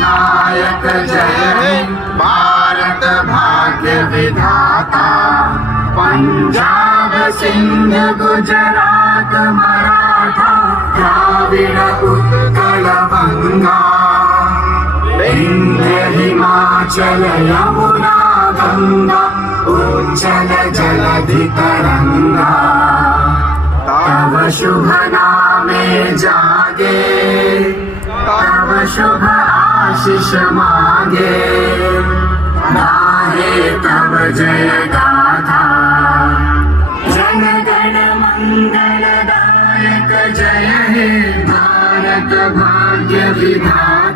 नायक जय हे भारत भाग्य विधाता। पंजाब सिंध गुजरात मराठा द्राविड़ उत्कल बंगा। विंध्य हिमाचल यमुना गंगा उज्जल जलधि तरंगा। तव शुभ नामे जागे तव शुभ आशीष मांगे। गाहे तव जय गाथा जन गण मंगलदायक जय हे भारत भाग्य विधाता।